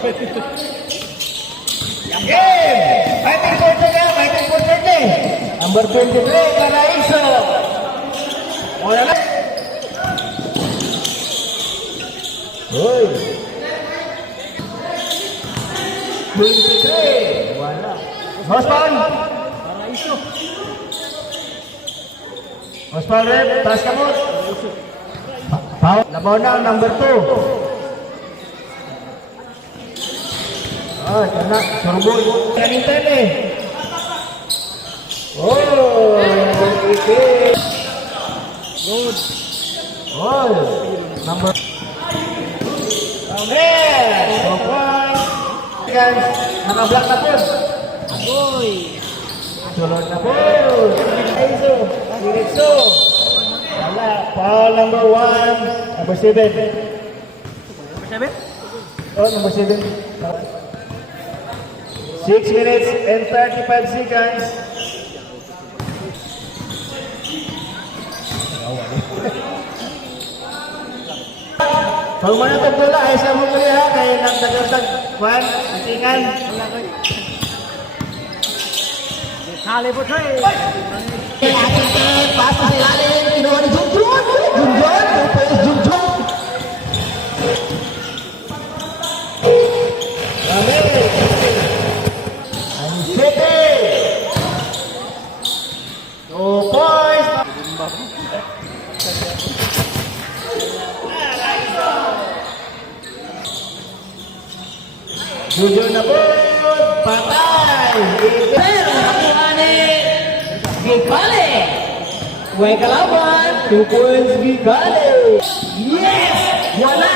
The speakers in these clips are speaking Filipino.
Game! Fighting for 30. Number 23, Caraiso. Wala na. Hoy. 23. Wala. Hospal. Caraiso. Hospal rep, taas kamot. Labaw na ang number 2. Ah, kena serbu kaniten eh. Oh, okay. Good. Oh, number. Amen. Sopan. Kan, nakablock na po. Boy. Sulod na po. Diretso. Wala. Foul number 1. Number 7. Number 7? Oh, number 7. 6 minutes and 35 seconds. Pag manatag doon ay sa mga liha kaya nagdagdag kwan, antingan. Kali po tayo. Pasa sa ilalim, kinuha ni Junjun. Junjun, upay Junjun. Amen. Jujur na po, patay! Pero nakuha ni Gigale! Huwag kalaban, 2 points Gigale! Yes! Wala!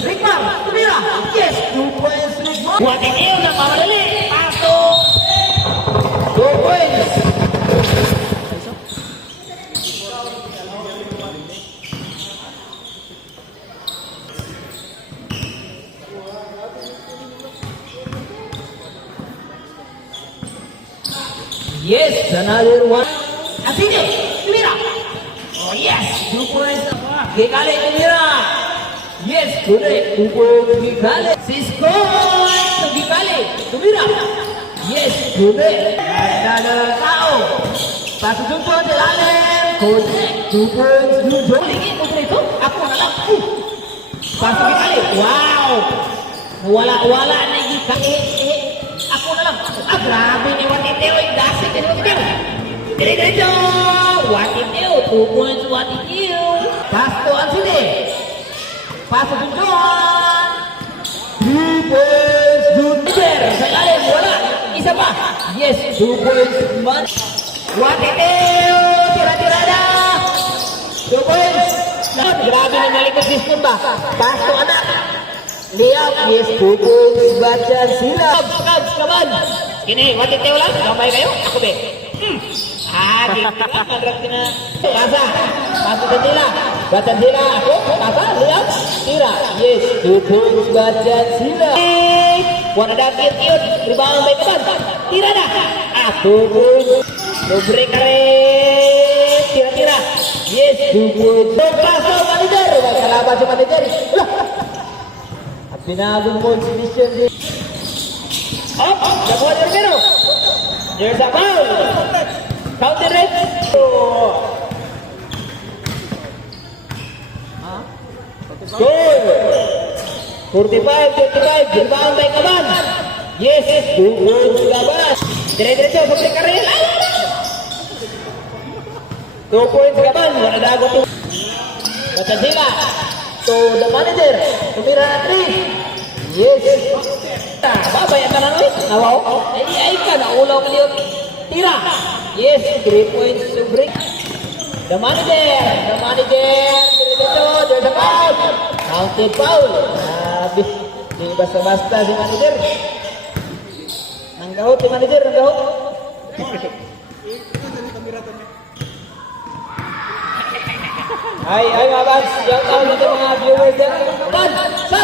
Rickman, tumira! Yes! 2 points Rickman! Huwag iyo na mamalali! Paso! 2 points! Yes, another one. Asini, tumira. Oh yes, 2 points. Gigale tumira. Yes, today 2 points Gigale. Cisco to Gigale. Tumira. Yes, today. Another tao. Paso jumpo sa lalim. Kote, 2 points Junjun. Lagi mo ito. Ako na lang. Paso Gigale. Wow. Wala na Gigale. Ako na lang. Ah, grabe ni Watiteo. Dasik ni Watiteo. Diretso. Watiteo. 2 points Watiteo. Pasto ang sini. Pasto Junjun. 3 points Junjun. Sa lalim. Wala. Isa pa. Yes. 2 points man. Watiteo. Tira-tira na. 2 points. Grabe na malikot system ba? Pasto anak. Liap, yes, 2 points baca sila. Kabs, kaman. Gini, Watiteo lang. Gamay kayo. Ako be. Gitu lah. Madrak kena. Pasa. Pasu sila. Baca sila. Ako. Pasa. Liap. Tira. Yes, 2 points baca sila. Buat ada kiut-kiut. Rebound baik kaman. Tira dah. 2 points. Dobre kare. Tira-tira. Yes, 2 points. Paso manager. Kalaban si manager. Binagong mo exhibition din. Up! Nakuha niya rin pero. There's a foul. Counter red. Score. 45-55. Rebound by Kaban. Yes. 2 points Kaban. Dire-diretso. Pagli ka rin. 2 points Kaban. Wala dago to. Baca sila. To the manager. Tumira na 3. Yes. Babay ang tanan ulit. Nawaw. Ay ka. Naulaw ka liot. Tira. Yes. 3 points to break. The manager. The manager. There's a foul. Counted foul. Sabi. Di basta-basta si manager. Nanggahot si manager. Nanggahot. Ay mga bats, yung tao dito mga viewers yan. San!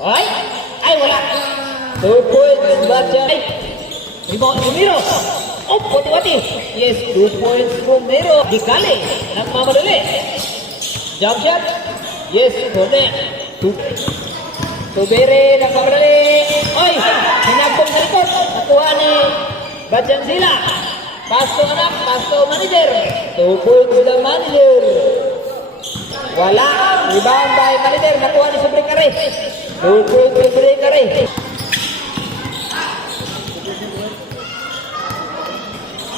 Ay, wala. 2 points, batya. Ay, Romero. Oh, wati-wati. Yes, 2 points Romero. Gigale, nagmamadali. Jump shot. Yes, Kone. 2. Tubere, nagpapalali. Oy, hinagpong sa likod. Nakuha ni Badjan sila. Pasto anak, pasto manager. 2 points to the manager. Wala. Rebound by manager. Nakuha ni Sobre Kare. 2 points to Sobre Kare.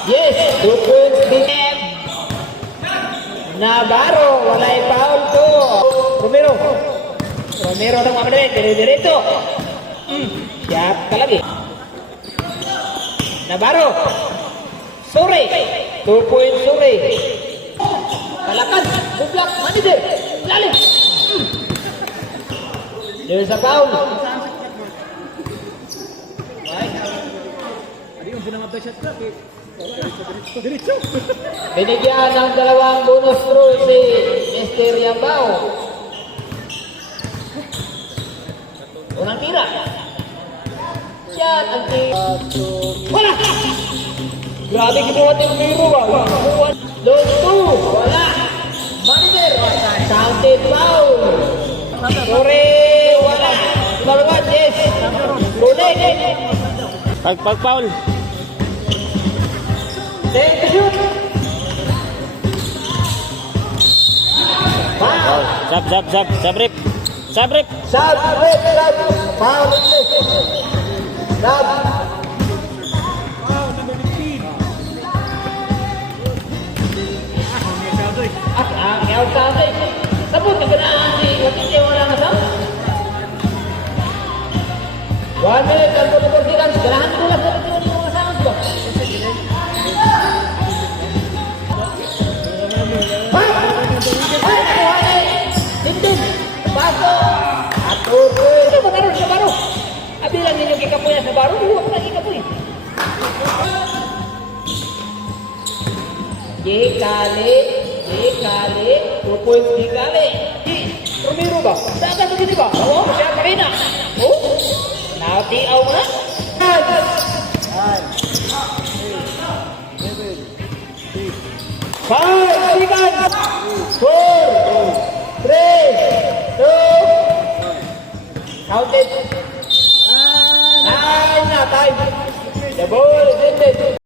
Yes, 2 points DM. Navarro, walay foul to. Romero. Romero ng mga manager. Dire-diretso. Siap ka lagi. Navarro. Sore. 2 points Sore. Palakan. Bublak. Manager. Lalim. There's a foul. Binigyan ng 2 bonus throw si Mr. Yambao. Unang tira. Shot ang tira. Wala! Grabe kinuha ng biro ba? Low 2. Wala. Manager. Counted foul. Sore. Wala. Malawat. Yes. Kulik. Pag-foul. Take the shoot. Foul. Sabrip. Shot. Shot. Foul. Shot. Kaya sa atin. Sabot na ganaan si Watiti wala na sa. 1 minute ang pagkakilan. Ganahan ko lang sa pagkakilan yung mga kasama ko. Ay, nakuha na eh. Tintin. Baso. Aturo. Sa baro. Abilang ninyo kikapoy na sa baro. Huwag na kikapoy. Gikali. 2 points gikali. Romero ba? Saan ka gini ba? Oo, siya pa rin na. Oo? Nautiaw mo na? 5 seconds. 4 3 2 counted. 9 na time. The ball is ended.